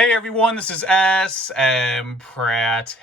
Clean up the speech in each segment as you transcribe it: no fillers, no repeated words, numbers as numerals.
Hey everyone, this is Pratt,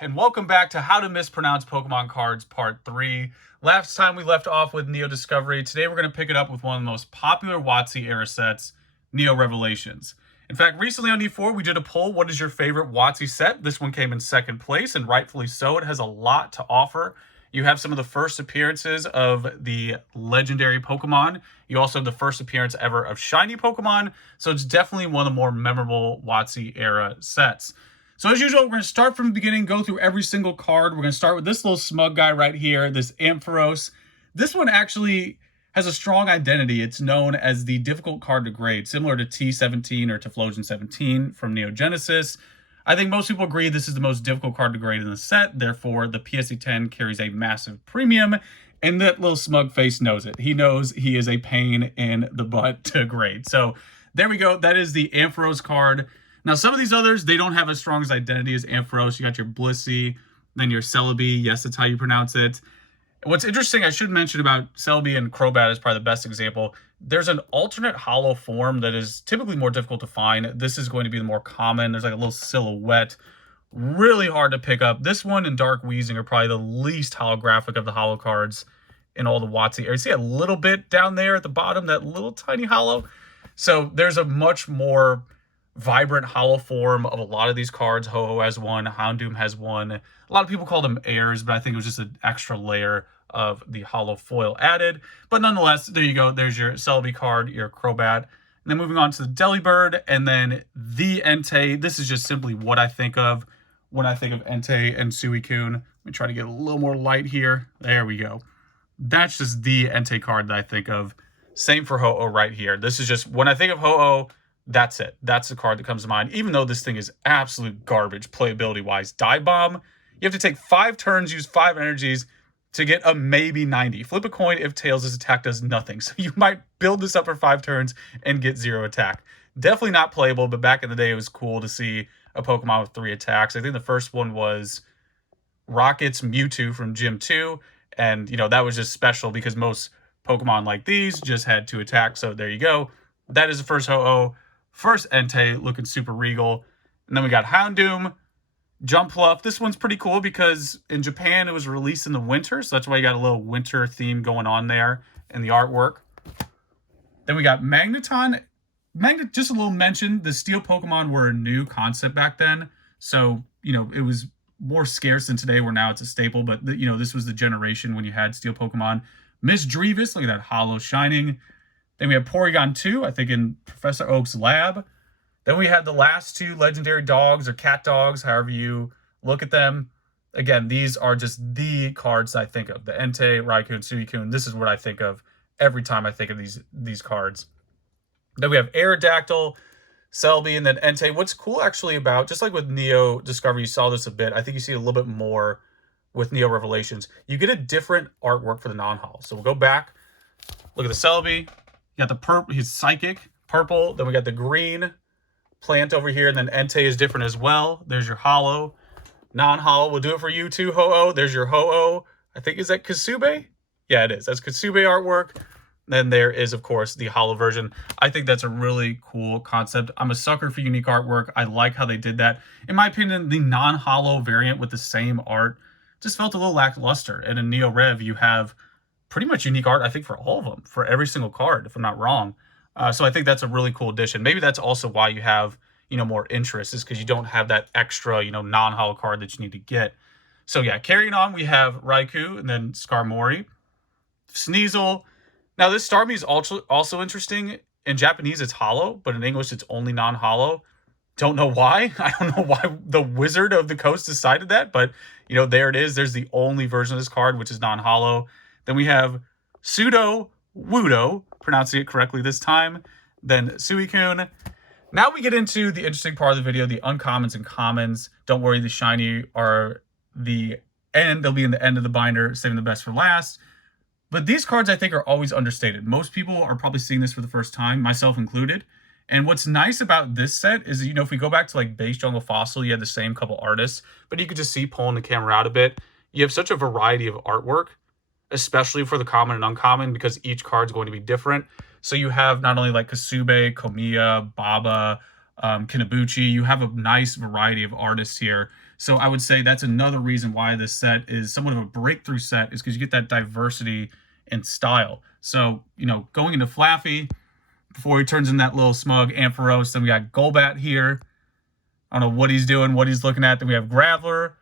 and welcome back to How to Mispronounce Pokemon Cards Part 3. Last time we left off with Neo Discovery. Today we're going to pick it up with one of the most popular WotC era sets, Neo Revelations. In fact, recently on E4 we did a poll, what is your favorite WotC set? This one came in second place, and rightfully so. It has a lot to offer. You have some of the first appearances of the legendary Pokemon. You also have the first appearance ever of shiny Pokemon. So it's definitely one of the more memorable WotC era sets. So as usual, we're going to start from the beginning, go through every single card. We're going to start with this little smug guy right here, this Ampharos. This one actually has a strong identity. It's known as the difficult card to grade, similar to T17 or Typhlosion 17 from Neo Genesis. I think most people agree this is the most difficult card to grade in the set, therefore the PSA10 carries a massive premium, and that little smug face knows it. He knows he is a pain in the butt to grade. So there we go, that is the Ampharos card. Now some of these others, they don't have as strong as identity as Ampharos. You got your Blissey, then your Celebi, yes, that's how you pronounce it. What's interesting, I should mention about Celebi and Crobat is probably the best example. There's an alternate hollow form that is typically more difficult to find. This is going to be the more common. There's like a little silhouette. Really hard to pick up. This one and Dark Weezing are probably the least holographic of the hollow cards in all the WotC. You see a little bit down there at the bottom, that little tiny hollow. So there's a much more vibrant hollow form of a lot of these cards. Ho-Oh has one, Houndoom has one. A lot of people call them airs, but I think it was just an extra layer of the hollow foil added. But nonetheless, there you go. There's your Celebi card, your Crobat. And then moving on to the Delibird, and then the Entei. This is just simply what I think of when I think of Entei and Suicune. Let me try to get a little more light here. There we go. That's just the Entei card that I think of. Same for Ho-Oh right here. This is just, when I think of Ho-Oh, that's it. That's the card that comes to mind. Even though this thing is absolute garbage playability-wise. Dive Bomb, you have to take 5 turns, use 5 energies to get a maybe 90. Flip a coin if Tails' attack does nothing. So you might build this up for 5 turns and get 0 attack. Definitely not playable, but back in the day it was cool to see a Pokemon with 3 attacks. I think the first one was Rocket's Mewtwo from Gym 2. And, you know, that was just special because most Pokemon like these just had 2 attacks. So there you go. That is the first Ho-Oh. First Entei, looking super regal. And then we got Houndoom, Jumpluff. This one's pretty cool because in Japan it was released in the winter, so that's why you got a little winter theme going on there in the artwork. Then we got Magneton. Just a little mention, the Steel Pokemon were a new concept back then, so, you know, it was more scarce than today, where now it's a staple, but, you know, this was the generation when you had Steel Pokemon. Miss Drevis, look at that hollow shining. Then we have Porygon 2, I think in Professor Oak's lab. Then we had the last 2 legendary dogs, or cat dogs, however you look at them. Again, these are just the cards I think of. The Entei, Raikou, and Suicune. This is what I think of every time I think of these cards. Then we have Aerodactyl, Celebi, and then Entei. What's cool actually about, just like with Neo Discovery, you saw this a bit. I think you see it a little bit more with Neo Revelations. You get a different artwork for the non-holo. So we'll go back. Look at the Celebi. You got the purple, he's psychic, purple. Then we got the green plant over here, and then Entei is different as well. There's your holo. Non-holo, we'll do it for you too, Ho-Oh. There's your Ho-Oh. I think, is that Kasube? Yeah, it is. That's Kasube artwork. Then there is, of course, the holo version. I think that's a really cool concept. I'm a sucker for unique artwork. I like how they did that. In my opinion, the non-holo variant with the same art just felt a little lackluster. And in Neo Rev, you have pretty much unique art, I think, for all of them, for every single card, if I'm not wrong. So I think that's a really cool addition. Maybe that's also why you have, you know, more interest, is because you don't have that extra, you know, non-holo card that you need to get. So yeah, carrying on, we have Raikou and then Skarmory. Sneasel. Now this Starmie is also interesting. In Japanese, it's holo, but in English, it's only non-holo. Don't know why. I don't know why the Wizard of the Coast decided that, but, you know, there it is. There's the only version of this card, which is non-holo. Then we have Pseudo Wudo, pronouncing it correctly this time. Then Suicune. Now we get into the interesting part of the video, the uncommons and commons. Don't worry, the shiny are the end. They'll be in the end of the binder, saving the best for last. But these cards, I think, are always understated. Most people are probably seeing this for the first time, myself included. And what's nice about this set is, you know, if we go back to like Base Jungle Fossil, you had the same couple artists, but you could just see, pulling the camera out a bit, you have such a variety of artwork, especially for the common and uncommon, because each card's going to be different. So you have not only like Kasube, Komiya, Baba, Kinabuchi. You have a nice variety of artists here. So I would say that's another reason why this set is somewhat of a breakthrough set, is because you get that diversity in style. So, going into Flaffy, before he turns in that little smug Ampharos, then we got Golbat here. I don't know what he's doing, what he's looking at. Then we have Graveler.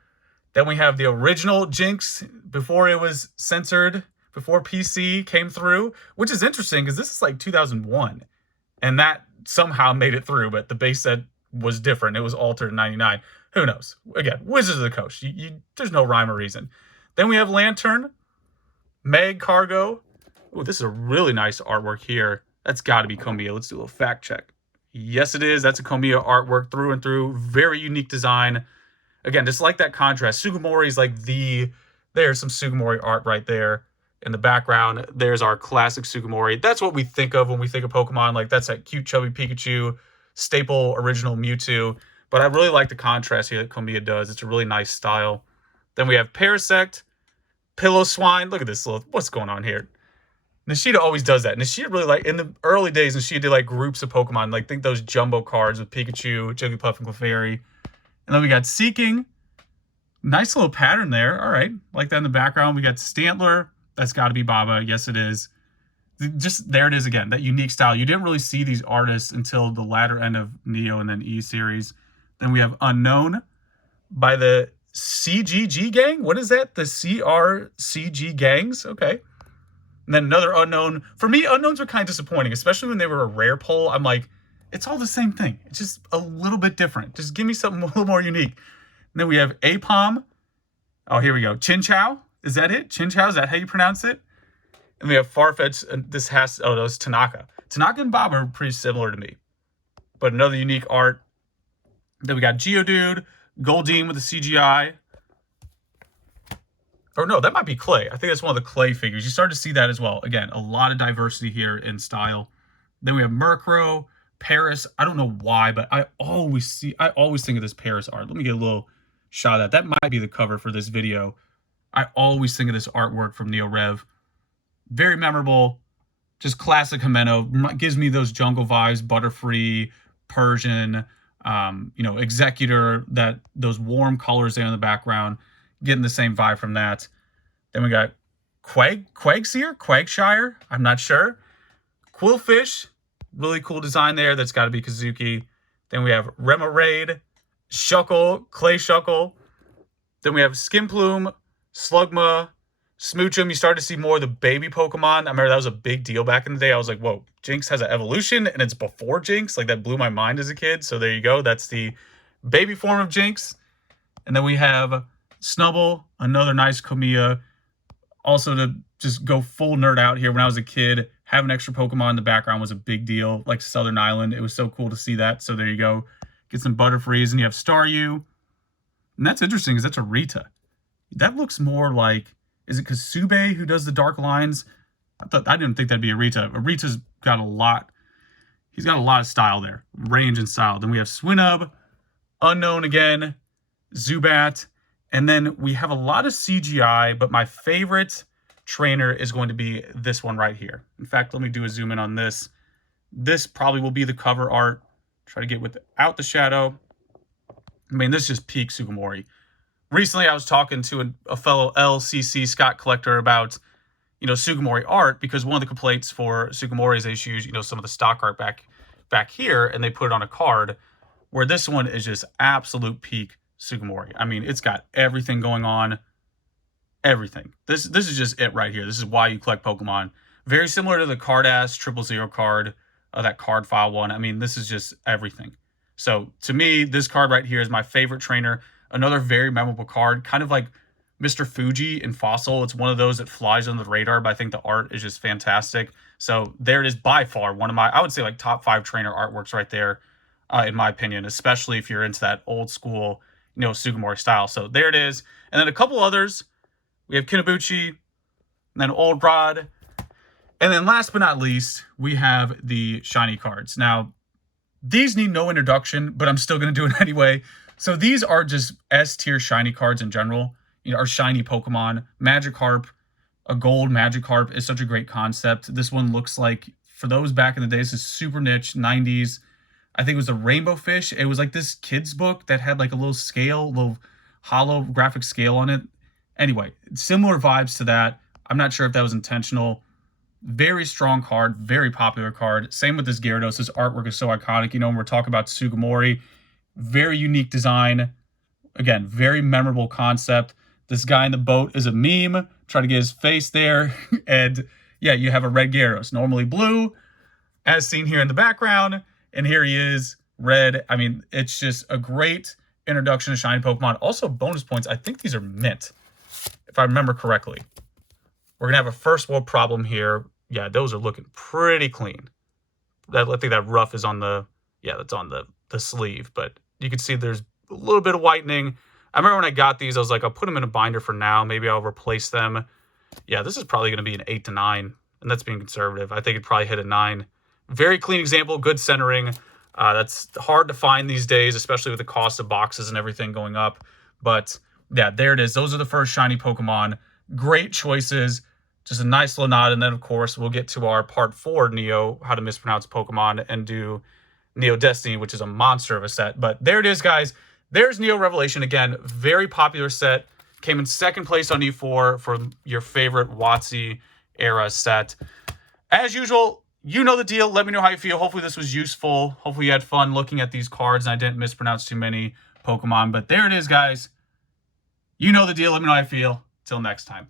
Then we have the original Jinx before it was censored, before PC came through, which is interesting because this is like 2001. And that somehow made it through, but the base set was different. It was altered in 99. Who knows? Again, Wizards of the Coast. There's no rhyme or reason. Then we have Lantern, Magcargo. Oh, this is a really nice artwork here. That's got to be Komiya. Let's do a little fact check. Yes, it is. That's a Komiya artwork through and through. Very unique design. Again, just like that contrast. Sugimori is like there's some Sugimori art right there in the background. There's our classic Sugimori. That's what we think of when we think of Pokemon. Like, that's that cute, chubby Pikachu, staple original Mewtwo. But I really like the contrast here that Komiya does. It's a really nice style. Then we have Parasect, Pillow-Swine. Look at this what's going on here? Nishida always does that. Nishida really in the early days, Nishida did like groups of Pokemon. Like, think those jumbo cards with Pikachu, Jigglypuff, and Clefairy. And then we got Seeking. Nice little pattern there. All right. Like that in the background. We got Stampler. That's got to be Baba. Yes, it is. Just there it is again. That unique style. You didn't really see these artists until the latter end of Neo and then E series. Then we have Unknown by the CGG gang. What is that? The CRCG gangs? Okay. And then another Unknown. For me, Unknowns were kind of disappointing, especially when they were a rare pull. I'm like, it's all the same thing. It's just a little bit different. Just give me something a little more unique. And then we have Apom. Oh, here we go. Chinchou. Is that it? Chinchou? Is that how you pronounce it? And we have Farfetch. And this has, oh, that was Tanaka. Tanaka and Bob are pretty similar to me. But another unique art. Then we got Geodude. Goldeen with the CGI. Or no, that might be Clay. I think that's one of the Clay figures. You start to see that as well. Again, a lot of diversity here in style. Then we have Murkrow, Paris. I don't know why, but I always think of this Paris art. Let me get a little shot at that. That might be the cover for this video. I always think of this artwork from Neo Rev. Very memorable. Just classic Himeno. Gives me those jungle vibes. Butterfree, Persian, Executor. Those warm colors there in the background. Getting the same vibe from that. Then we got Quagshire. I'm not sure. Quillfish. Really cool design there. That's got to be Kazuki. Then we have Remoraid, Shuckle, Clay Shuckle. Then we have Skimplume, Slugma, Smoochum. You start to see more of the baby Pokemon. I remember that was a big deal back in the day. I was like, whoa, Jinx has an evolution and it's before Jinx. Like, that blew my mind as a kid. So there you go. That's the baby form of Jinx. And then we have Snubble, another nice Komiya. Also, to just go full nerd out here, when I was a kid, having extra Pokemon in the background was a big deal. Like Southern Island, it was so cool to see that. So there you go. Get some Butterfrees, and you have Staryu. And that's interesting, because that's a Rita. That looks more like, is it Kasube who does the dark lines? I didn't think that'd be a Rita. A Rita's got a lot. He's got a lot of style there, range and style. Then we have Swinub, Unknown again, Zubat. And then we have a lot of CGI, but my favorite trainer is going to be this one right here. In fact, let me do a zoom in on this. This probably will be the cover art. Try to get without the shadow. I mean, this is just peak Sugimori. Recently, I was talking to a fellow LCC Scott collector about, Sugimori art, because one of the complaints for Sugimori is they use, some of the stock art back here, and they put it on a card, where this one is just absolute peak Sugimori. I mean, it's got everything going on. Everything. This is just it right here. This is why you collect Pokemon. Very similar to the Card-Ass 000 card, that card file one. I mean, this is just everything. So to me, this card right here is my favorite trainer. Another very memorable card, kind of like Mr. Fuji in Fossil. It's one of those that flies under the radar, but I think the art is just fantastic. So there it is, by far one of my, I would say, like top 5 trainer artworks right there, in my opinion, especially if you're into that old school, Sugimori style. So there it is. And then a couple others. We have Kinabuchi, and then Old Rod. And then last but not least, we have the shiny cards. Now, these need no introduction, but I'm still going to do it anyway. So these are just S-tier shiny cards in general. Our shiny Pokemon. Magikarp, a gold Magikarp is such a great concept. This one looks like, for those back in the day, this is super niche, 90s. I think it was a Rainbow Fish. It was like this kid's book that had like a little scale, little holographic scale on it. Anyway, similar vibes to that. I'm not sure if that was intentional. Very strong card, very popular card. Same with this Gyarados. His artwork is so iconic. You know, when we're talking about Sugimori, very unique design. Again, very memorable concept. This guy in the boat is a meme. Try to get his face there. And yeah, you have a red Gyarados, normally blue, as seen here in the background. And here he is, red. I mean, it's just a great introduction to shiny Pokemon. Also, bonus points. I think these are mint, if I remember correctly. We're going to have a first world problem here. Yeah, those are looking pretty clean. I think that rough is on the, yeah, that's on the sleeve. But you can see there's a little bit of whitening. I remember when I got these, I was like, I'll put them in a binder for now. Maybe I'll replace them. Yeah, this is probably going to be an 8 to 9. And that's being conservative. I think it'd probably hit a 9. Very clean example, good centering. That's hard to find these days, especially with the cost of boxes and everything going up. But yeah, there it is. Those are the first shiny Pokemon. Great choices. Just a nice little nod. And then, of course, we'll get to our part 4, Neo, how to mispronounce Pokemon, and do Neo Destiny, which is a monster of a set. But there it is, guys. There's Neo Revelation. Again, very popular set. Came in second place on E4 for your favorite WotC era set. As usual, you know the deal. Let me know how you feel. Hopefully this was useful. Hopefully you had fun looking at these cards and I didn't mispronounce too many Pokemon. But there it is, guys. You know the deal. Let me know how you feel. Till next time.